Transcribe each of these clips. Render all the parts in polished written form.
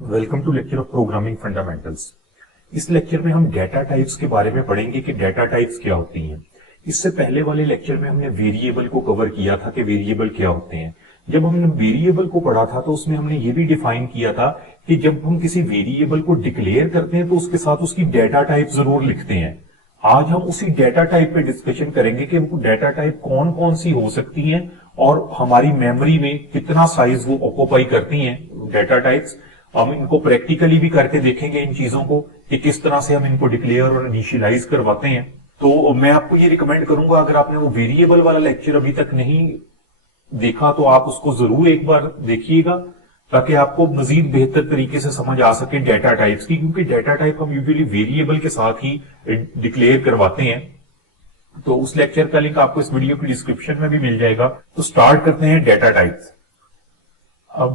Welcome to lecture of programming fundamentals. इस lecture में हम डेटा टाइप्स के बारे में पढ़ेंगे कि डेटा टाइप्स क्या होती हैं। इससे पहले वाले लेक्चर में हमने वेरिएबल को कवर किया था कि वेरिएबल क्या होते हैं। जब हमने वेरिएबल को पढ़ा था तो उसमें हमने ये भी डिफाइन किया था कि जब हम किसी वेरिएबल को डिक्लेयर करते हैं तो उसके साथ उसकी डेटा टाइप जरूर लिखते हैं। आज हम उसी डेटा टाइप पे डिस्कशन करेंगे कि हमको डेटा टाइप कौन कौन सी हो सकती हैं और हमारी मेमोरी में कितना साइज वो ऑक्यूपाई करती हैं डेटा टाइप्स। हम इनको प्रैक्टिकली भी करके देखेंगे इन चीजों को कि किस तरह से हम इनको डिक्लेयर और इनिशियलाइज करवाते हैं। तो मैं आपको ये रिकमेंड करूंगा, अगर आपने वो वेरिएबल वाला लेक्चर अभी तक नहीं देखा तो आप उसको जरूर एक बार देखिएगा ताकि आपको मजीद बेहतर तरीके से समझ आ सके डेटा टाइप्स की, क्योंकि डेटा टाइप हम यूजुअली वेरिएबल के साथ ही डिक्लेयर करवाते हैं। तो उस लेक्चर का लिंक आपको इस वीडियो की डिस्क्रिप्शन में भी मिल जाएगा। तो स्टार्ट करते हैं data types.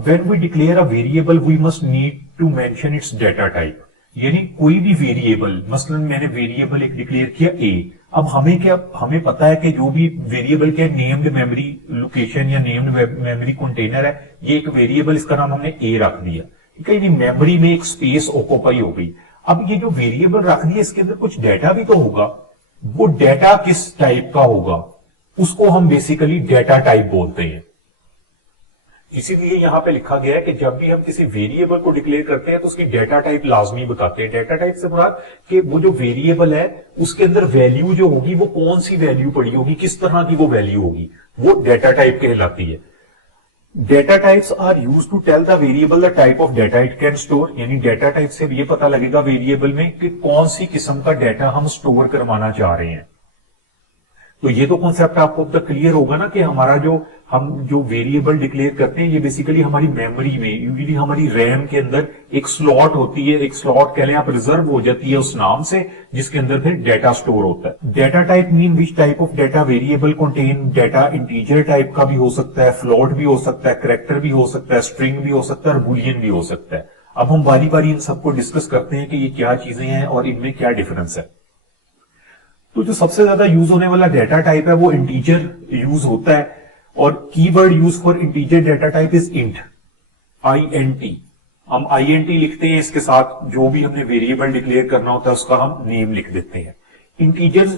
When we declare a variable, we must need to mention its data type। यानी कोई भी वेरिएबल, मसलन मैंने वेरिएबल एक डिक्लेयर किया a, अब हमें पता है कि जो भी वेरिएबल के नेम्ड मेमोरी लोकेशन या नेम्ड मेमोरी कंटेनर है, ये एक वेरिएबल, इसका नाम हमने a रख दिया। ठीक है, मेमोरी में एक स्पेस ऑक्यूपाई हो गई। अब ये जो वेरिएबल रख दिया इसके अंदर कुछ डेटा भी तो होगा। वो डेटा किस टाइप का होगा उसको हम बेसिकली डेटा टाइप बोलते हैं। इसीलिए यहां पे लिखा गया है कि जब भी हम किसी वेरिएबल को डिक्लेयर करते हैं तो उसकी डेटा टाइप लाजमी बताते हैं। डेटा टाइप से मुराद कि वो जो वेरिएबल है उसके अंदर वैल्यू जो होगी वो कौन सी वैल्यू पड़ी होगी, किस तरह की वो वैल्यू होगी, वो डेटा टाइप कहलाती है। Data types are used to tell the variable the type of data it can store. यानी डेटा टाइप से ये पता लगेगा वेरिएबल में कि कौन सी किस्म का डेटा हम स्टोर करवाना चाह रहे हैं। तो ये तो कॉन्सेप्ट आपको अब तक क्लियर होगा ना कि हमारा हम जो वेरिएबल डिक्लेयर करते हैं ये बेसिकली हमारी मेमोरी में, यूजुअली हमारी रैम के अंदर एक स्लॉट होती है, एक स्लॉट कह लें आप, रिजर्व हो जाती है उस नाम से, जिसके अंदर फिर डेटा स्टोर होता है। Data type mean which type of data variable contain. Data integer type का भी हो सकता है, फ्लोट भी हो सकता है, कैरेक्टर भी हो सकता है, स्ट्रिंग भी हो सकता है और बुलियन भी हो सकता है। अब हम बारी बारी इन सबको डिस्कस करते हैं कि ये क्या चीजें हैं और इनमें क्या डिफरेंस है। तो जो सबसे ज्यादा यूज होने वाला डेटा टाइप है वो इंटीजर यूज होता है, और keyword use for integer data type is int, INT। हम INT लिखते हैं, इसके साथ जो भी हमने वेरिएबल डिक्लेयर करना होता है उसका हम नेम लिख देते हैं। Integers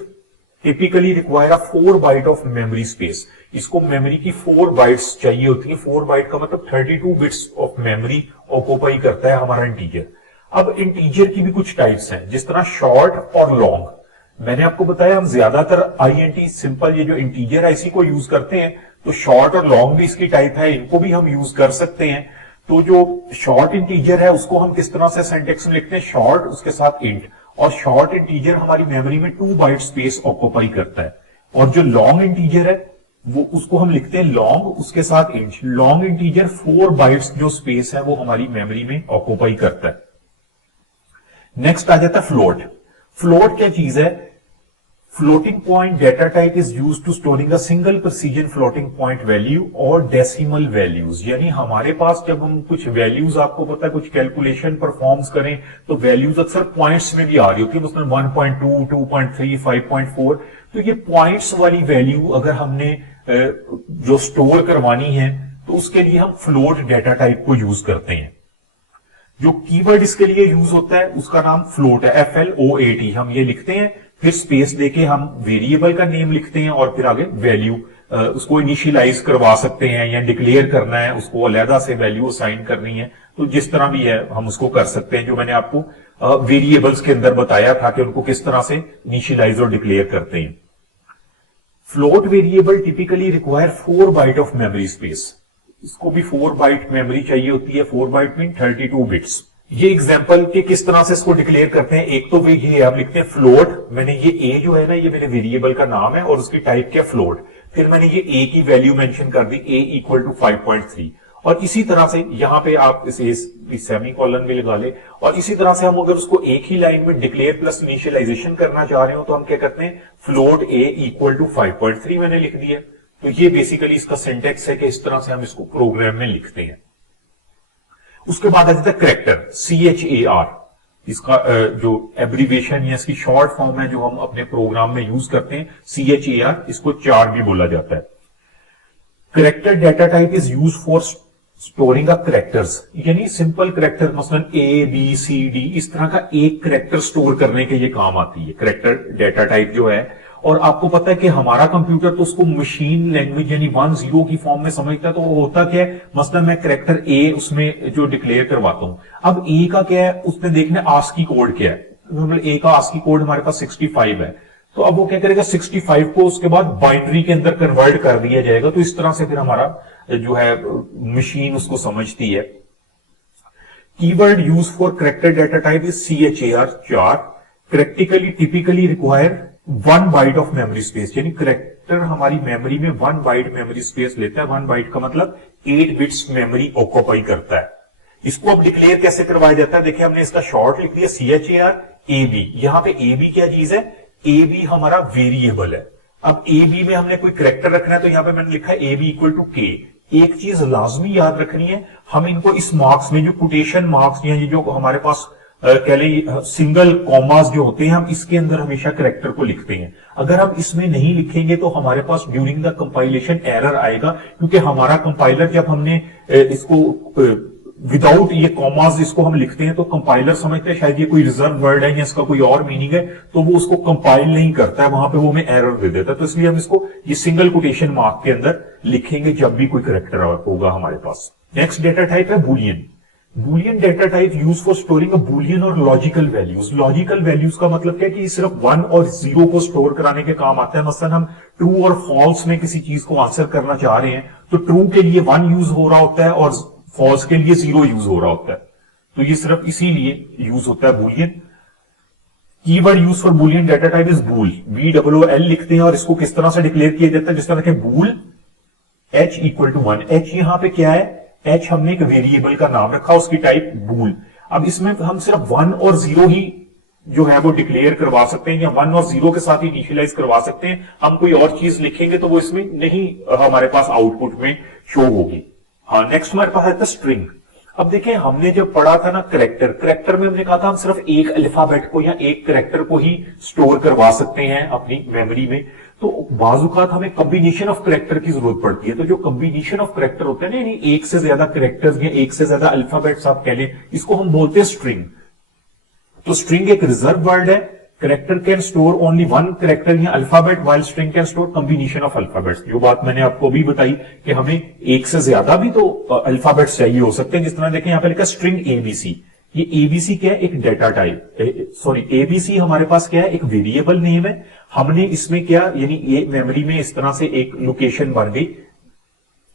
typically require a 4 byte of memory space. इसको मेमोरी की 4 बाइट्स चाहिए होती है। 4 बाइट का मतलब 32 बिट्स ऑफ मेमोरी ऑक्यूपाई करता है हमारा इंटीजर। अब इंटीजर की भी कुछ टाइप्स हैं, जिस तरह शॉर्ट और लॉन्ग। मैंने आपको बताया हम ज्यादातर INT सिंपल ये जो इंटीजर है इसी को यूज करते हैं, तो शॉर्ट और लॉन्ग भी इसकी टाइप है, इनको भी हम यूज कर सकते हैं। तो जो शॉर्ट इंटीजर है उसको हम किस तरह से सिंटैक्स में लिखते हैं, शॉर्ट उसके साथ इंट, और शॉर्ट इंटीजर हमारी मेमोरी में 2 बाइट स्पेस ऑक्यूपाई करता है। और जो लॉन्ग इंटीजर है वो उसको हम लिखते हैं लॉन्ग उसके साथ इंट। लॉन्ग इंटीजर 4 बाइट्स जो स्पेस है वो हमारी मेमोरी में ऑक्यूपाई करता है। नेक्स्ट आ जाता है फ्लोट। फ्लोट क्या चीज है? Floating point data type is used to storing a single precision floating point value और डेसिमल वैल्यूज। यानी हमारे पास जब हम कुछ वैल्यूज, आपको पता है, कुछ कैलकुलेशन परफॉर्म्स करें तो वैल्यूज अक्सर पॉइंट्स में भी आ रही होती है, मतलब 1.2, 2.3, 5.4। तो ये पॉइंट्स वाली वैल्यू अगर हमने जो स्टोर करवानी है तो उसके लिए हम फ्लोट डेटा टाइप को यूज करते हैं। जो कीवर्ड इसके लिए यूज होता है उसका नाम फ्लोट है, FLOAT। हम ये लिखते हैं, फिर स्पेस देके हम वेरिएबल का नेम लिखते हैं और फिर आगे वैल्यू उसको इनिशियलाइज करवा सकते हैं या डिक्लेयर करना है, उसको अलहदा से वैल्यू असाइन करनी है, तो जिस तरह भी है हम उसको कर सकते हैं। जो मैंने आपको वेरिएबल्स के अंदर बताया था कि उनको किस तरह से इनिशियलाइज और डिक्लेयर करते हैं। Float variable typically require 4 byte of memory space. इसको भी 4 बाइट मेमोरी चाहिए होती है। 4 बाइट मीन 32 बिट्स। ये एग्जांपल के किस तरह से इसको डिक्लेयर करते हैं, एक तो वे ये आप लिखते हैं फ्लोट। मैंने ये a जो है ना, ये मेरे वेरिएबल का नाम है और उसकी टाइप क्या फ्लोट। फिर मैंने ये a की वैल्यू मेंशन कर दी, a इक्वल टू 5.3। और इसी तरह से यहां पे आप इसे सेमी कॉलन में लगा ले। और इसी तरह से हम अगर उसको एक ही लाइन में डिक्लेयर प्लस इनिशियलाइजेशन करना चाह रहे हो तो हम क्या करते हैं, फ्लोट a इक्वल टू 5.3 मैंने लिख दिया। तो ये बेसिकली इसका सिंटैक्स है कि इस तरह से हम इसको प्रोग्राम में लिखते हैं। उसके बाद आ जाता है कैरेक्टर, CHAR। इसका जो एब्रीविएशन या इसकी शॉर्ट फॉर्म है जो हम अपने प्रोग्राम में यूज करते हैं, CHAR। इसको चार भी बोला जाता है। Character data type is use for storing of characters, यानी सिंपल करेक्टर मसलन ए बी सी डी, इस तरह का एक करेक्टर स्टोर करने के ये काम आती है करेक्टर डेटा टाइप जो है। और आपको पता है कि हमारा कंप्यूटर तो उसको मशीन लैंग्वेज यानी 1-0 की फॉर्म में समझता है। तो वो होता क्या है, मसलन मैं करेक्टर ए उसमें जो डिक्लेयर करवाता हूं, अब ए का क्या है, उसमें देखना आस्की कोड क्या है, मतलब ए का आस्की कोड हमारे पास 65 है। तो अब वो क्या करेगा, 65 को उसके बाद बाइनरी के अंदर कन्वर्ट कर दिया जाएगा। तो इस तरह से फिर हमारा जो है मशीन उसको समझती है। Keyword use for character data type is CHAR, char. Practically typically require 1 byte of memory space, यानी करेक्टर हमारी मेमोरी में 1 बाइट मेमोरी स्पेस लेता है। 1 बाइट का मतलब 8 बिट्स मेमोरी ऑक्यूपाई करता है। इसको अब डिक्लेयर कैसे करवाया जाता है, देखिए हमने इसका शॉर्ट लिख दिया CHAR AB। यहां पे AB क्या चीज है, AB हमारा वेरिएबल है। अब AB में हमने कोई करेक्टर रखना है, तो यहां पे मैंने लिखा है AB इक्वल टू K। एक चीज लाजमी याद रखनी है, हम इनको इस मार्क्स में जो कोटेशन मार्क्स या जो हमारे पास कह लें सिंगल कॉमास जो होते हैं, हम इसके अंदर हमेशा करेक्टर को लिखते हैं। अगर हम इसमें नहीं लिखेंगे तो हमारे पास ड्यूरिंग द कंपाइलेशन एरर आएगा, क्योंकि हमारा कंपाइलर जब हमने इसको विदाउट ये कॉमास इसको हम लिखते हैं तो कंपाइलर समझते हैं शायद ये कोई रिजर्व वर्ड है या इसका कोई और मीनिंग है, तो वो उसको कंपाइल नहीं करता है, वहां पे वो हमें एरर दे देता है। तो इसलिए हम इसको ये सिंगल कोटेशन मार्क के अंदर लिखेंगे जब भी कोई करेक्टर होगा हमारे पास। नेक्स्ट डेटा टाइप है Boolean. Boolean data type use for storing a Boolean और लॉजिकल वैल्यूज। लॉजिकल वैल्यूज का मतलब क्या है कि सिर्फ 1 और 0 को स्टोर कराने के काम आता है। मसलन हम ट्रू और फॉल्स में किसी चीज को आंसर करना चाह रहे हैं, तो ट्रू के लिए 1 यूज हो रहा होता है और फॉल्स के लिए 0 यूज हो रहा होता है। तो ये सिर्फ इसीलिए यूज होता है boolean. Keyword use for boolean data type is bool. BOOL लिखते हैं और इसको किस तरह से डिक्लेयर किया जाता है, जिस तरह के बूल H इक्वल टू 1। H यहां पे क्या है, H हमने एक वेरिएबल का नाम रखा, उसकी टाइप बूल। अब इसमें हम सिर्फ 1 और 0 ही जो है वो डिक्लेयर करवा सकते हैं, या 1 और 0 के साथ इनिशियलाइज करवा सकते हैं। हम कोई और चीज लिखेंगे तो वो इसमें नहीं हमारे पास आउटपुट में शो होगी। हाँ, नेक्स्ट हमारे पास है स्ट्रिंग। अब देखें हमने जब पढ़ा था ना करेक्टर में हमने कहा था हम सिर्फ एक अल्फाबेट को या एक करेक्टर को ही स्टोर करवा सकते हैं अपनी मेमोरी में। तो बाजुकात हमें कॉम्बिनेशन ऑफ करेक्टर की जरूरत पड़ती है। तो जो कॉम्बिनेशन ऑफ करेक्टर होते हैं ना, यानी एक से ज्यादा करेक्टर्स या एक से ज्यादा अल्फाबेट्स आप कह लें, इसको हम बोलते हैं स्ट्रिंग। तो स्ट्रिंग एक रिजर्व वर्ड है। Character can store only 1 character या alphabet, while string can store combination of alphabets. जो बात मैंने आपको भी बताई कि हमें एक से ज्यादा भी तो अल्फाबेट्स चाहिए हो सकते हैं। जिस तरह देखें यहां पे लिखा स्ट्रिंग ABC। ये ABC क्या है, एक डेटा टाइप, सॉरी ABC हमारे पास क्या है, एक वेरिएबल नेम है। हमने इसमें क्या, यानी ये मेमोरी में इस तरह से एक लोकेशन बन गई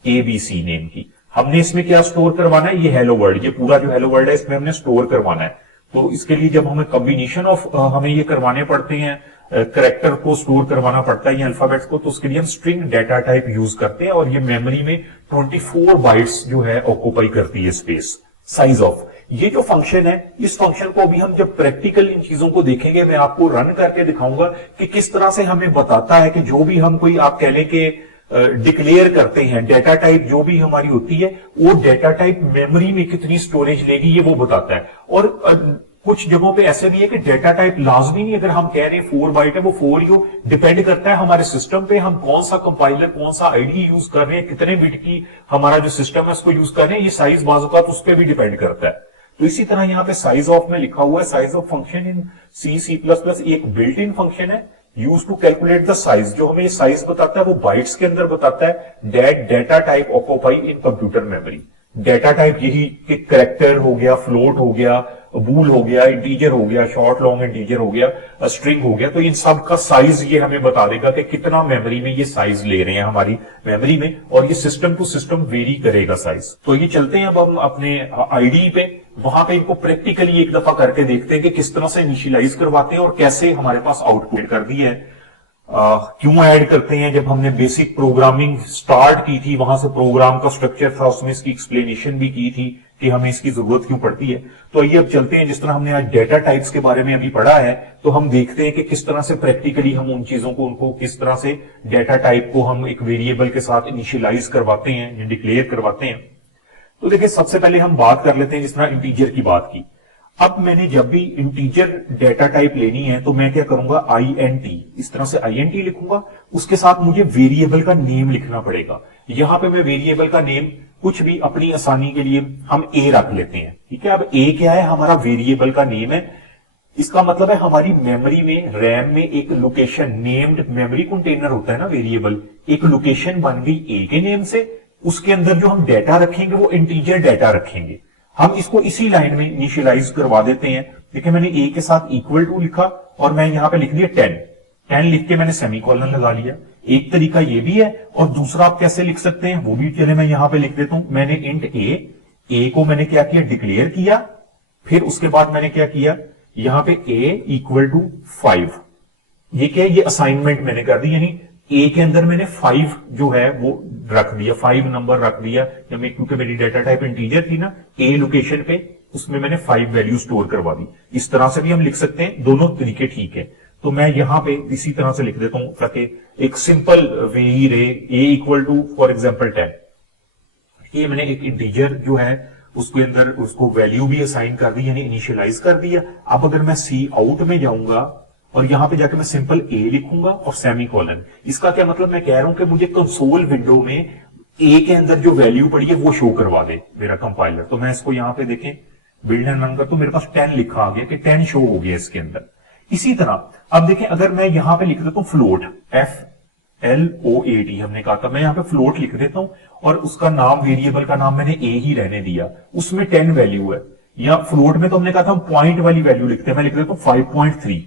ABC नेम की। हमने इसमें क्या स्टोर करवाना है, ये हेलो वर्ड, ये पूरा जो हेलो वर्ड है इसमें हमने स्टोर करवाना है। तो इसके लिए जब हमें कॉम्बिनेशन ऑफ हमें ये करवाने पड़ते हैं, करेक्टर को स्टोर करवाना पड़ता है या अल्फाबेट्स को, तो उसके लिए हम स्ट्रिंग डेटा टाइप यूज करते हैं। और ये मेमोरी में 24 बाइट्स जो है ऑक्यूपाई करती है स्पेस। साइज ऑफ, ये जो फंक्शन है, इस फंक्शन को भी हम जब प्रैक्टिकल इन चीजों को देखेंगे, मैं आपको रन करके दिखाऊंगा कि किस तरह से हमें बताता है कि जो भी हम कोई आप कह लें कि डिक्लेयर करते हैं डेटा टाइप जो भी हमारी होती है, वो डेटा टाइप मेमोरी में कितनी स्टोरेज लेगी ये वो बताता है। और कुछ जगहों पे ऐसे भी है कि डेटा टाइप लाजमी नहीं, अगर हम कह रहे हैं 4 बाइट है वो 4 ही हो, डिपेंड करता है हमारे सिस्टम पे, हम कौन सा कंपाइलर कौन सा आईडी यूज कर रहे हैं, कितने बिट की हमारा जो सिस्टम है उसको यूज कर रहे हैं। ये साइज बाजुकात उस पर भी डिपेंड करता है। तो इसी तरह यहाँ पे साइज ऑफ में लिखा हुआ है, size of function in C++, एक बिल्ट इन फंक्शन है use to calculate the size. जो हमें साइज बताता है वो बाइट्स के अंदर बताता है। डेटा टाइप ऑक्यूपाई इन कंप्यूटर मेमोरी। डेटा टाइप यही कि करेक्टर हो गया, फ्लोट हो गया, बूल हो गया, इंटीजर हो गया, शॉर्ट लॉन्ग इंटीजर हो गया, स्ट्रिंग हो गया। तो इन सब का साइज ये हमें बता देगा कि कितना मेमोरी में ये साइज ले रहे हैं हमारी मेमोरी में, और ये सिस्टम टू सिस्टम वेरी करेगा साइज। तो ये चलते हैं अब हम अपने आईडी पे, वहां पे इनको प्रैक्टिकली एक दफा करके देखते हैं कि किस तरह से इनिशियलाइज करवाते हैं और कैसे हमारे पास आउटपुट कर दी है। क्यों ऐड करते हैं, जब हमने बेसिक प्रोग्रामिंग स्टार्ट की थी वहां से प्रोग्राम का स्ट्रक्चर था, उसमें इसकी एक्सप्लेनेशन भी की थी कि हमें इसकी जरूरत क्यों पड़ती है। तो आइए अब चलते हैं, जिस तरह हमने आज डेटा टाइप्स के बारे में अभी पढ़ा है, तो हम देखते हैं कि किस तरह से प्रैक्टिकली हम उन चीजों को, उनको किस तरह से डेटा टाइप को हम एक वेरिएबल के साथ इनिशियलाइज करवाते हैं या डिक्लेयर करवाते हैं। तो देखिए सबसे पहले हम बात कर लेते हैं, जिस तरह इंटीजर की बात की। अब मैंने जब भी इंटीजर डेटा टाइप लेनी है तो मैं क्या करूंगा, INT, इस तरह से INT लिखूंगा, उसके साथ मुझे वेरिएबल का नेम लिखना पड़ेगा। यहां पे मैं वेरिएबल का नेम कुछ भी अपनी आसानी के लिए हम ए रख लेते हैं, ठीक है। अब ए क्या है, हमारा वेरिएबल का नेम है। इसका मतलब है हमारी मेमोरी में, रैम में एक लोकेशन, नेम्ड मेमोरी कंटेनर होता है ना वेरिएबल, एक लोकेशन बन गई ए के नेम से। उसके अंदर जो हम डाटा रखेंगे वो इंटीजर डाटा रखेंगे। हम इसको इसी लाइन में इनिशियलाइज करवा देते हैं। देखिए मैंने ए के साथ इक्वल टू लिखा और मैं यहां पे लिख दिया 10। 10 लिख के मैंने सेमीकोलन लगा लिया। एक तरीका ये भी है, और दूसरा आप कैसे लिख सकते हैं वो भी चले मैं यहां पे लिख देता हूं। मैंने इंट ए को मैंने क्या किया, डिक्लेयर किया। फिर उसके बाद मैंने क्या किया, यहां पे ए इक्वल टू 5। ये क्या है, ये असाइनमेंट मैंने कर दी, यानी ए के अंदर मैंने 5 जो है वो रख दिया, 5 नंबर रख दिया। क्योंकि मेरी डाटा टाइप इंटीजर थी ना, ए लोकेशन पे, उसमें मैंने 5 वैल्यू स्टोर करवा दी। इस तरह से भी हम लिख सकते हैं, दोनों तरीके ठीक है। तो मैं यहां पे इसी तरह से लिख देता हूं ताकि एक सिंपल वे ही रहे। ए इक्वल टू फॉर एग्जाम्पल 10। ये मैंने एक इंटीजर जो है उसके अंदर उसको वैल्यू भी असाइन कर दी, यानी इनिशियलाइज कर दिया। अब अगर मैं सी आउट में जाऊंगा और यहां पे जाके मैं सिंपल ए लिखूंगा और सेमीकोलन, इसका क्या मतलब, मैं कह रहा हूं कि मुझे कंसोल विंडो में ए के अंदर जो वैल्यू पड़ी है वो शो करवा दे मेरा कंपाइलर। तो मैं इसको यहां पे देखें, बिल्ड एंड रन कर, तो मेरे पास 10 लिखा आ गया कि 10 शो हो गया इसके अंदर। इसी तरह अब देखें, अगर मैं यहां पे लिख देता हूं फ्लोट, FLOAT हमने कहा था, मैं यहां पे फ्लोट लिख देता हूं और उसका नाम, वेरिएबल का नाम मैंने ए ही रहने दिया, उसमें 10 वैल्यू है। या फ्लोट में तो हमने कहा था हम पॉइंट वाली वैल्यू लिखते हैं, मैं लिख देता हूं 5.3,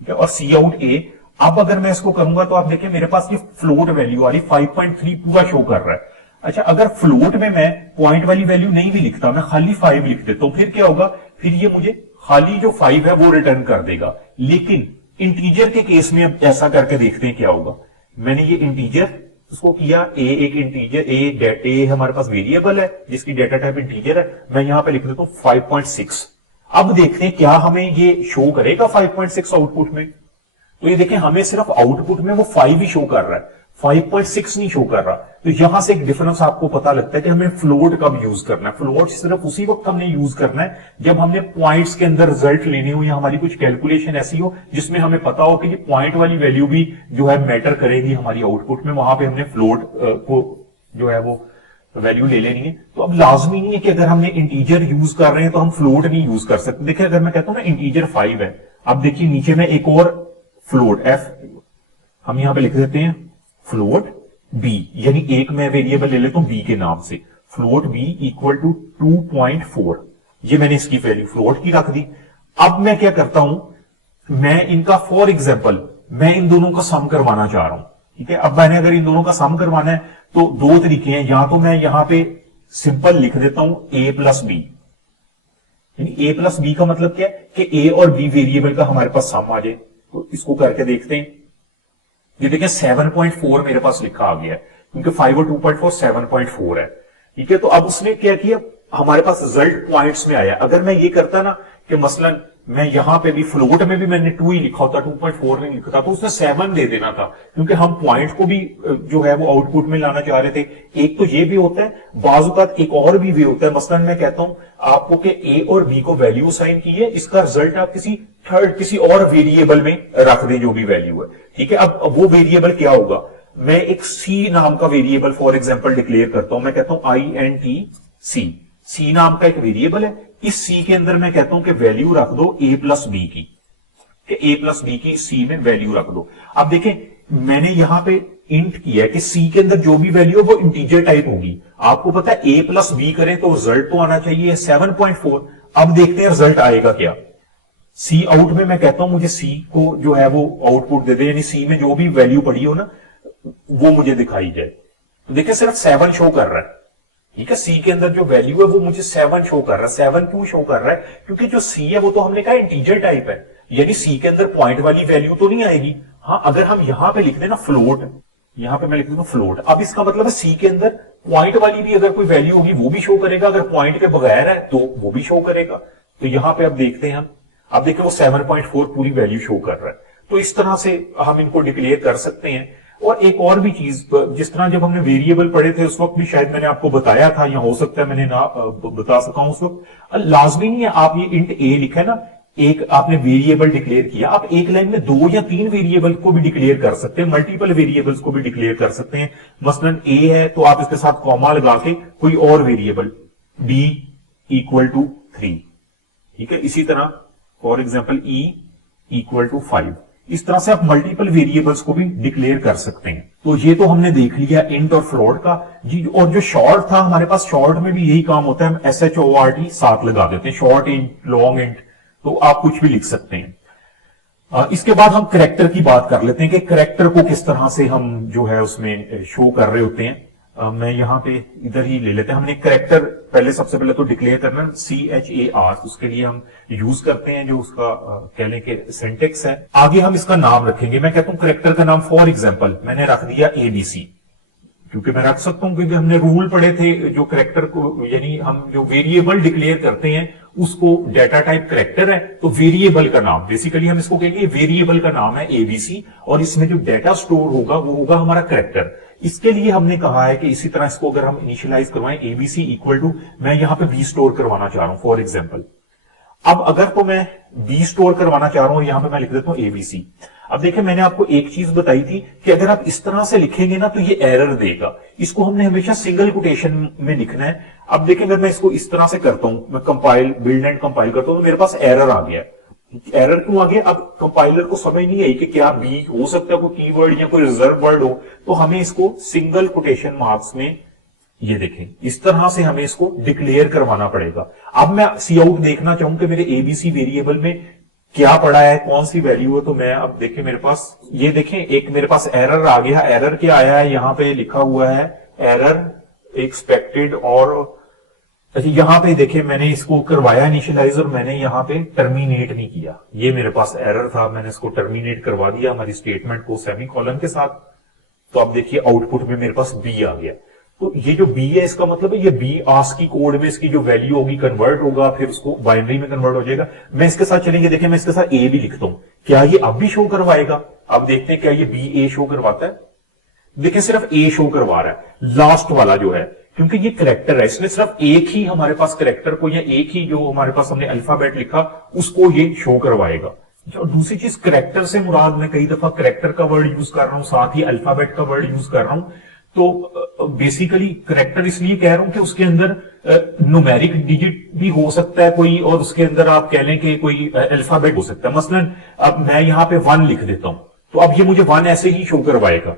ठीक है। और सी आउट ए, अब अगर मैं इसको करूंगा तो आप देखिए मेरे पास ये फ्लोट वैल्यू आ रही 5.3 पूरा शो कर रहा है। अच्छा, अगर फ्लोट में मैं पॉइंट वाली वैल्यू नहीं भी लिखता, मैं खाली 5 लिख देता हूं, फिर क्या होगा, फिर ये मुझे खाली जो 5 है वो रिटर्न कर देगा। लेकिन इंटीजर के केस में अब ऐसा करके देखते हैं क्या होगा। मैंने ये इंटीजर उसको किया, ए एक इंटीजर, ए हमारे पास वेरिएबल है जिसकी डाटा टाइप इंटीजर है, मैं यहां पे लिख देता हूं 5.6। अब देखते हैं क्या हमें ये शो करेगा 5.6 आउटपुट में। तो ये देखें, हमें सिर्फ आउटपुट में वो 5 ही शो कर रहा है, 5.6 नहीं शो कर रहा। तो यहां से एक डिफरेंस आपको पता लगता है कि हमें फ्लोट कब यूज करना है। फ्लोट सिर्फ उसी वक्त हमने यूज करना है जब हमने पॉइंट्स के अंदर रिजल्ट लेने हो या हमारी कुछ कैलकुलेशन ऐसी हो जिसमें हमें पता हो कि ये पॉइंट वाली वैल्यू भी जो है मैटर करेगी हमारी आउटपुट में, वहां पे हमने फ्लोट को जो है वो वैल्यू ले लेनी है। तो अब लाजमी नहीं है कि अगर हमने इंटीजर यूज कर रहे हैं तो हम फ्लोट नहीं यूज कर सकते। देखिए अगर मैं कहता हूं ना इंटीजर 5 है, अब देखिए नीचे में एक और फ्लोट एफ हम यहां पे लिख देते हैं फ्लोट बी, यानी एक मैं वेरिएबल ले लेता हूं बी के नाम से, फ्लोट बी इक्वल टू 2.4। ये मैंने इसकी वैल्यू फ्लोट की रख दी। अब मैं क्या करता हूं, मैं इनका फॉर एग्जाम्पल मैं इन दोनों का सम करवाना चाह रहा हूं, ठीक है। अब मैंने अगर इन दोनों का सम करवाना है तो दो तरीके हैं, या तो मैं यहां पे सिंपल लिख देता हूं ए प्लस बी, यानी ए प्लस बी का मतलब क्या है कि ए और बी वेरिएबल का हमारे पास सम आ जाए। तो इसको करके देखते हैं। ये देखिए 7.4 मेरे पास लिखा आ गया है क्योंकि 5 और 2.4 7.4 है, ठीक है। तो अब उसने क्या किया, हमारे पास रिजल्ट पॉइंट्स में आया। अगर मैं ये करता ना कि मसलन मैं यहां पे भी फ्लोट में भी मैंने 2 ही लिखा होता, 2.4 नहीं लिखा था, तो उसने 7 दे देना था क्योंकि हम पॉइंट को भी जो है वो आउटपुट में लाना चाह रहे थे। एक तो ये भी होता है, बाजुकात एक और भी वे होता है, मसलन मैं कहता हूं आपको कि ए और बी को वैल्यू साइन की है, इसका रिजल्ट आप किसी और वेरिएबल में रख दें जो भी वैल्यू है, ठीक है। अब वो वेरिएबल क्या होगा, मैं एक सी नाम का वेरिएबल फॉर एग्जाम्पल डिक्लेयर करता हूं, मैं कहता हूं INT सी नाम का एक वेरिएबल है। इस सी के अंदर मैं कहता हूं कि वैल्यू रख दो ए प्लस बी की, कि ए प्लस बी की सी में वैल्यू रख दो। अब देखें मैंने यहां पे इंट किया है कि सी के अंदर जो भी वैल्यू है वो इंटीजर टाइप होगी। आपको पता है ए प्लस बी करें तो रिजल्ट तो आना चाहिए 7.4। अब देखते हैं रिजल्ट आएगा क्या। सी आउट में मैं कहता हूं मुझे सी को जो है वो आउटपुट दे दे, यानी सी में जो भी वैल्यू पड़ी हो ना वो मुझे दिखाई जाए। तो देखिए सिर्फ 7 शो कर रहा है, ठीक है। सी के अंदर जो वैल्यू है वो मुझे 7 शो कर रहा है। 7 क्यों शो कर रहा है, क्योंकि जो सी है वो तो हमने कहा इंटीजर टाइप है, यानी सी के अंदर पॉइंट वाली वैल्यू तो नहीं आएगी। हाँ, अगर हम यहां पे लिख दें ना फ्लोट, यहां पे मैं लिख दूंगा फ्लोट, अब इसका मतलब है सी के अंदर पॉइंट वाली भी अगर कोई वैल्यू होगी वो भी शो करेगा, अगर पॉइंट के बगैर है तो वो भी शो करेगा। तो यहां पे अब देखते हैं हम, अब देखिए वो 7.4 पूरी वैल्यू शो कर रहा है। तो इस तरह से हम इनको डिक्लेयर कर सकते हैं। और एक और भी चीज, जिस तरह जब हमने वेरिएबल पढ़े थे उस वक्त भी शायद मैंने आपको बताया था, या हो सकता है मैंने ना बता सका उस वक्त, लाजमी नहीं है आप ये इंट ए लिखा है ना, एक आपने वेरिएबल डिक्लेयर किया, आप एक लाइन में 2 या 3 वेरिएबल को भी डिक्लेयर कर सकते हैं, मल्टीपल वेरिएबल्स को भी डिक्लेयर कर सकते हैं। मसलन ए है तो आप इसके साथ कॉमा लगा के कोई और वेरिएबल b इक्वल टू 3, ठीक है। इसी तरह for example e equal to 5, इस तरह से आप मल्टीपल वेरिएबल्स को भी डिक्लेयर कर सकते हैं। तो ये तो हमने देख लिया इंट और फ्लोट का जी। और जो शॉर्ट था हमारे पास, शॉर्ट में भी यही काम होता है, हम short साथ लगा देते हैं, शॉर्ट इंट, लॉन्ग इंट, तो आप कुछ भी लिख सकते हैं। इसके बाद हम करेक्टर की बात कर लेते हैं कि करेक्टर को किस तरह से हम जो है उसमें शो कर रहे होते हैं। मैं यहां पे इधर ही ले लेते हैं। हमने करेक्टर पहले सबसे पहले तो डिक्लेयर करना CHAR, उसके लिए हम यूज करते हैं जो उसका कह लें कि सिंटेक्स है। आगे हम इसका नाम रखेंगे। मैं कहता हूं करेक्टर का नाम फॉर एग्जाम्पल मैंने रख दिया ABC, क्योंकि मैं रख सकता हूं क्योंकि हमने रूल पढ़े थे जो करेक्टर को, यानी हम जो वेरिएबल डिक्लेयर करते हैं उसको डेटा टाइप करेक्टर है, तो वेरिएबल का नाम बेसिकली हम इसको कहेंगे वेरिएबल का नाम है ABC, और इसमें जो डेटा स्टोर होगा वो होगा हमारा करेक्टर। इसके लिए हमने कहा है कि इसी तरह इसको अगर हम इनिशियलाइज करवाएं ABC इक्वल टू, मैं यहां पे B स्टोर करवाना चाह रहा हूं फॉर एग्जाम्पल। अब अगर तो मैं B स्टोर करवाना चाह रहा हूं, यहां पे मैं लिख देता हूं ABC। अब देखिए मैंने आपको एक चीज बताई थी कि अगर आप इस तरह से लिखेंगे ना तो ये एरर देगा, इसको हमने हमेशा सिंगल कोटेशन में लिखना है। अब देखिए अगर मैं इसको इस तरह से करता हूं, मैं कंपाइल, बिल्ड एंड कंपाइल करता हूं, तो मेरे पास एरर आ गया। एरर क्यों आ गया? अब कंपाइलर को समझ नहीं आई कि क्या बी हो सकता है कोई कीवर्ड या कोई रिजर्व वर्ड हो, तो हमें इसको सिंगल कोटेशन मार्क्स में, ये देखें इस तरह से हमें इसको डिक्लेयर करवाना पड़ेगा। अब मैं सी आउट देखना चाहूं कि मेरे ABC वेरिएबल में क्या पड़ा है, कौन सी वैल्यू है, तो मैं अब देखें मेरे पास, ये देखें एक मेरे पास एरर आ गया। एरर क्या आया है? यहां पे लिखा हुआ है एरर एक्सपेक्टेड, और अच्छा यहां पे देखें मैंने इसको करवाया इनिशियलाइज और मैंने यहां पे टर्मिनेट नहीं किया। ये मेरे पास एरर था, मैंने इसको टर्मिनेट करवा दिया हमारी स्टेटमेंट को सेमीकोलन के साथ। तो अब देखिए आउटपुट में मेरे पास बी आ गया। तो ये जो बी है इसका मतलब है ये बी आस्की कोड में इसकी जो वैल्यू होगी कन्वर्ट होगा, फिर उसको बाइनरी में कन्वर्ट हो जाएगा। मैं इसके साथ चलेंगे, देखिए मैं इसके साथ ए भी लिखता हूं, क्या ये अब भी शो करवाएगा? अब देखते हैं क्या ये बी ए शो करवाता है। देखिए सिर्फ ए शो करवा रहा है, लास्ट वाला जो है, क्योंकि ये करेक्टर है, इसने सिर्फ एक ही हमारे पास करेक्टर को या एक ही जो हमारे पास हमने अल्फाबेट लिखा उसको ये शो करवाएगा। और दूसरी चीज करेक्टर से मुराद, मैं कई दफा करेक्टर का वर्ड यूज कर रहा हूं, साथ ही अल्फाबेट का वर्ड यूज कर रहा हूं। तो बेसिकली करेक्टर इसलिए कह रहा हूं कि उसके अंदर न्यूमेरिक डिजिट भी हो सकता है कोई, और उसके अंदर आप कह लें कि कोई अल्फाबेट हो सकता है। मसलन अब मैं यहां पे 1 लिख देता हूं, तो अब ये मुझे 1 ऐसे ही शो करवाएगा।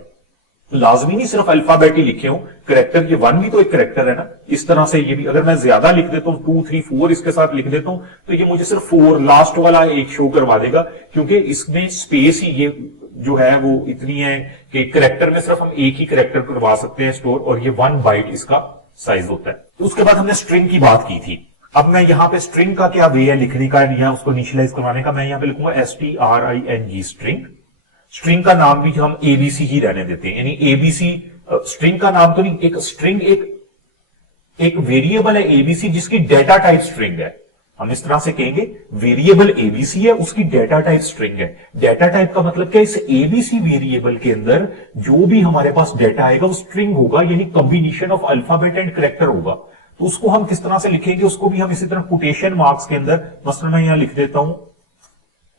लाजमी नहीं सिर्फ अल्फाबेट ही लिखे हो करेक्टर, ये 1 भी तो एक करेक्टर है ना। इस तरह से ये भी, अगर मैं ज्यादा लिख देता हूं 2 3 4 इसके साथ लिख देता हूं, तो ये मुझे सिर्फ 4 लास्ट वाला एक शो करवा देगा, क्योंकि इसमें स्पेस ही ये जो है वो इतनी है कि करेक्टर में सिर्फ हम एक ही करेक्टर करवा सकते हैं स्टोर, और ये 1 बाइट इसका साइज होता है। उसके बाद हमने स्ट्रिंग की बात की थी। अब मैं यहां पे स्ट्रिंग का क्या वे है लिखने का या उसको इनिशियलाइज करवाने का, मैं यहां पे लिखूंगा string स्ट्रिंग। स्ट्रिंग का नाम भी हम ABC ही रहने देते हैं, यानी ABC स्ट्रिंग का नाम तो नहीं, एक स्ट्रिंग एक वेरिएबल है ABC जिसकी डेटा टाइप स्ट्रिंग है। हम इस तरह से कहेंगे वेरिएबल ABC है, उसकी डेटा टाइप स्ट्रिंग है। डेटा टाइप का मतलब क्या, इस ABC वेरिएबल के अंदर जो भी हमारे पास डेटा आएगा वो स्ट्रिंग होगा, यानी combination of alphabet and character होगा। तो उसको हम किस तरह से लिखेंगे, उसको भी हम इसी तरह कोटेशन मार्क्स के अंदर, मसलन मैं यहां लिख देता हूं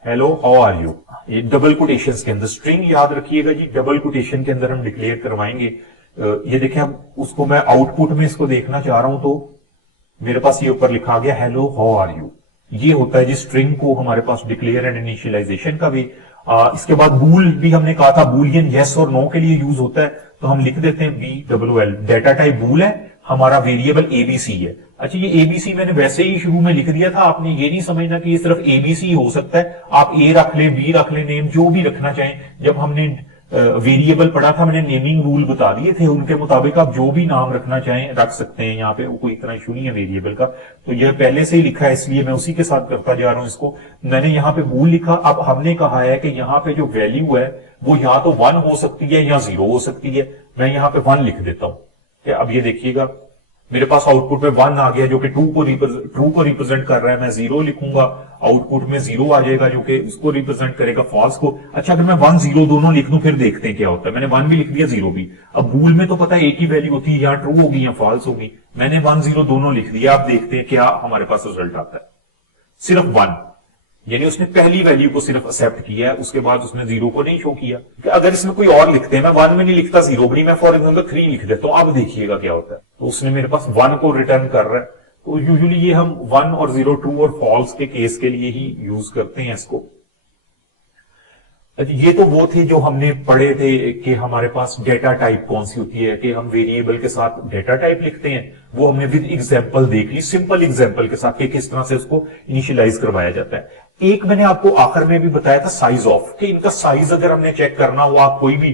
हेलो हाउ आर यू, ये डबल कोटेशन के अंदर, स्ट्रिंग याद रखिएगा जी, डबल कोटेशन के अंदर हम डिक्लेयर करवाएंगे। ये देखें अब उसको मैं आउटपुट में इसको देखना चाह रहा हूं, तो मेरे पास ये ऊपर लिखा गया हेलो हाउ आर यू। ये होता है जी स्ट्रिंग को हमारे पास डिक्लेयर एंड इनिशियलाइजेशन का भी। इसके बाद बूल भी हमने कहा था, बूलियन यस और नो के लिए यूज होता है, तो हम लिख देते हैं BWL। डेटा टाइप बूल है, हमारा वेरिएबल ABC है। अच्छा ये ABC मैंने वैसे ही शुरू में लिख दिया था, आपने ये नहीं समझना कि ये सिर्फ ABC हो सकता है, आप A रख ले, B रख ले, नेम जो भी रखना चाहें। जब हमने वेरिएबल पढ़ा था मैंने नेमिंग रूल बता दिए थे, उनके मुताबिक आप जो भी नाम रखना चाहें रख सकते हैं। यहाँ पे कोई इतना इशू नहीं है वेरिएबल का, तो यह पहले से ही लिखा है इसलिए मैं उसी के साथ करता जा रहा हूं इसको। मैंने यहाँ पे बूल लिखा। अब हमने कहा है कि यहाँ पे जो वैल्यू है वो या तो 1 हो सकती है या 0 हो सकती है। मैं यहाँ पे 1 लिख देता हूं। अब ये देखिएगा मेरे पास आउटपुट में 1 आ गया जो कि ट्रू को रिप्रेजेंट कर रहा है। मैं 0 लिखूंगा, आउटपुट में 0 आ जाएगा जो कि इसको रिप्रेजेंट करेगा फॉल्स को। अच्छा अगर मैं 1 0 दोनों लिख दूं फिर देखते हैं क्या होता है। मैंने 1 भी लिख दिया 0 भी। अब बूल में तो पता है एक ही वैल्यू होती है, या ट्रू होगी या फॉल्स होगी। मैंने 1 0 दोनों लिख दिया, आप देखते हैं क्या हमारे पास रिजल्ट आता है। सिर्फ 1, यानी उसने पहली वैल्यू को सिर्फ एक्सेप्ट किया है, उसके बाद उसने 0 को नहीं शो किया। अगर इसमें कोई और लिखते हैं, मैं 1 में नहीं लिखता, 0 भी नहीं, मैं फॉर एग्जाम्पल 3 लिख देता हूं, अब देखिएगा क्या होता है। तो उसने मेरे पास 1 को रिटर्न कर रहा है। तो यूजुअली ये हम 1 और 0, ट्रू और फॉल्स के केस के लिए ही यूज करते हैं इसको। ये तो वो थे जो हमने पढ़े थे कि हमारे पास डेटा टाइप कौन सी होती है, कि हम वेरिएबल के साथ डेटा टाइप लिखते हैं। वो हमने विद एग्जांपल देख ली, सिंपल एग्जांपल के साथ कि किस तरह से उसको इनिशियलाइज करवाया जाता है। एक मैंने आपको आखिर में भी बताया था साइज ऑफ, कि इनका साइज अगर हमने चेक करना हुआ, आप कोई भी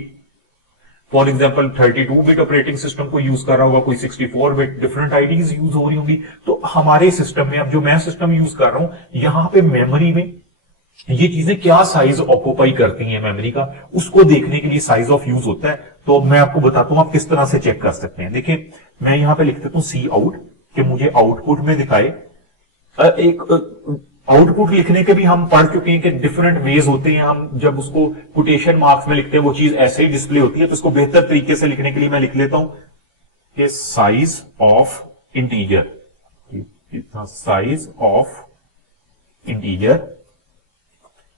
for example 32 bit operating system को यूज कर रहा होगा, कोई 64 बिट, डिफरेंट आईडीज यूज हो रही होंगी। तो हमारे सिस्टम में, अब जो मैं सिस्टम यूज कर रहा हूं, यहां पे मेमोरी में ये चीजें क्या साइज ऑक्यूपाई करती हैं मेमोरी का, उसको देखने के लिए साइज ऑफ यूज होता है। तो अब मैं आपको बताता हूं आप किस तरह से चेक कर सकते हैं। देखिए मैं यहां पे लिख देता हूं सी आउट, कि मुझे आउटपुट में दिखाए। एक आउटपुट लिखने के भी हम पढ़ चुके हैं कि डिफरेंट वेज होते हैं। हम जब उसको कोटेशन मार्क्स में लिखते हैं, वो चीज ऐसे ही डिस्प्ले होती है। तो इसको बेहतर तरीके से लिखने के लिए मैं लिख लेता हूं कि size of integer, size of integer,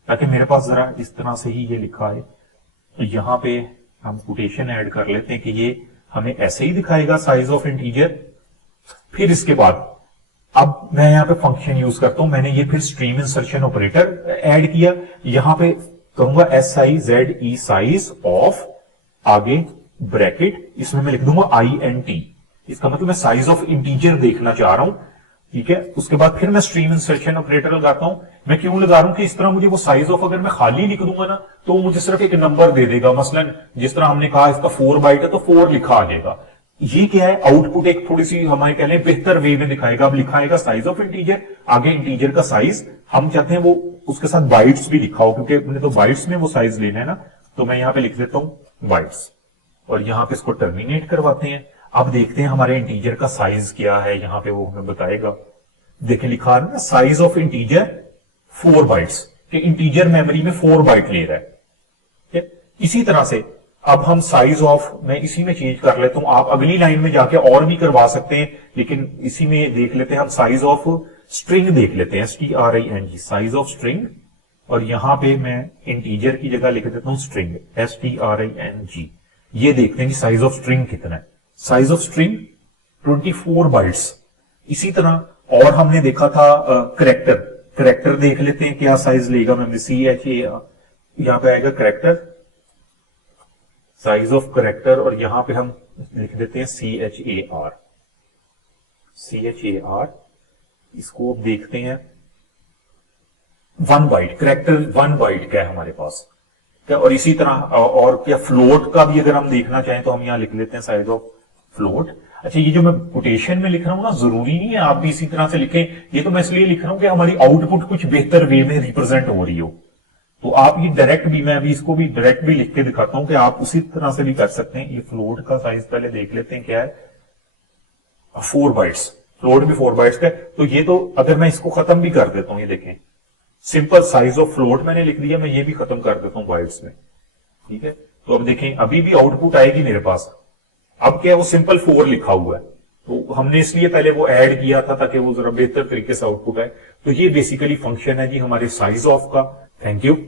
ताकि मेरे पास जरा इस तरह से ही ये लिखा है। तो यहां पे हम कोटेशन ऐड कर लेते हैं कि ये हमें ऐसे ही दिखाएगा साइज ऑफ इंटीजर। फिर इसके बाद अब मैं यहां पे फंक्शन यूज करता हूं। मैंने ये फिर स्ट्रीम इंसर्शन ऑपरेटर ऐड किया। यहां पे कहूंगा SIZE साइज ऑफ, आगे ब्रैकेट, इसमें मैं लिख दूंगा INT। इसका मतलब मैं साइज ऑफ इंटीजर देखना चाह रहा हूं, ठीक है। उसके बाद फिर मैं स्ट्रीम इंसर्शन ऑपरेटर लगाता हूं। मैं क्यों लगा रहा हूं कि इस तरह मुझे वो साइज ऑफ, अगर मैं खाली लिख दूंगा ना, तो वो मुझे सिर्फ एक नंबर दे देगा। मसलन जिस तरह हमने कहा इसका 4 बाइट है, तो 4 लिखा आ जाएगा। ये क्या है, आउटपुट एक थोड़ी सी हमारे कह लें बेहतर वे में दिखाएगा। अब लिखाएगा साइज ऑफ इंटीजर, आगे इंटीजर का साइज। हम चाहते हैं वो उसके साथ बाइट्स भी लिखा हो, क्योंकि मैंने तो बाइट्स में वो साइज लेना है ना। तो मैं यहां पे लिख देता हूं बाइट्स, और यहां पे इसको टर्मिनेट करवाते हैं। अब देखते हैं हमारे इंटीजर का साइज क्या है। यहां पे वो हमें बताएगा। देखिए लिखा है ना, साइज ऑफ इंटीजर 4 बाइट्स, कि इंटीजर मेमोरी में 4 बाइट ले रहा है। इसी तरह से अब हम साइज ऑफ, मैं इसी में चेंज कर लेता हूं। आप अगली लाइन में जाके और भी करवा सकते हैं, लेकिन इसी में देख लेते हैं हम। साइज ऑफ स्ट्रिंग देख लेते हैं, STRING, साइज ऑफ स्ट्रिंग। और यहां पे मैं इंटीजर की जगह लिख देता हूं स्ट्रिंग, STRING। ये देखते हैं कि साइज ऑफ स्ट्रिंग कितना है। Size of string 24 bytes. इसी तरह और हमने देखा था करेक्टर देख लेते हैं क्या साइज लेगा। मैं CHAR, यहां पे आएगा करेक्टर, साइज ऑफ करेक्टर, और यहां पे हम लिख देते हैं CHAR। इसको देखते हैं 1 बाइट, करेक्टर 1 बाइट क्या है हमारे पास क्या। और इसी तरह और क्या, फ्लोट का भी अगर हम देखना चाहें तो हम यहां लिख लेते हैं साइज ऑफ फ्लोट। अच्छा, ये जो मैं कोटेशन में लिख रहा हूं ना, जरूरी नहीं है आप भी इसी तरह से लिखें। ये तो मैं इसलिए लिख रहा हूं कि हमारी आउटपुट कुछ बेहतर वे में रिप्रेजेंट हो रही हो। तो आप ये डायरेक्ट भी, मैं अभी इसको भी डायरेक्ट भी लिख के दिखाता हूं कि आप उसी तरह से भी कर सकते हैं। ये फ्लोट का साइज पहले देख लेते हैं क्या है, 4 बाइट्स। फ्लोट भी 4 बाइट्स का। तो ये तो अगर मैं इसको खत्म भी कर देता हूं, ये देखें सिंपल साइज ऑफ फ्लोट मैंने लिख दिया, मैं ये भी खत्म कर देता हूं बाइट्स में, ठीक है। तो अब देखें अभी भी आउटपुट आएगी मेरे पास। अब क्या है, वो सिंपल 4 लिखा हुआ है। तो हमने इसलिए पहले वो ऐड किया था ताकि वो जरा बेहतर तरीके से आउटपुट आए। तो ये बेसिकली फंक्शन है जी हमारे साइज ऑफ का। Thank you.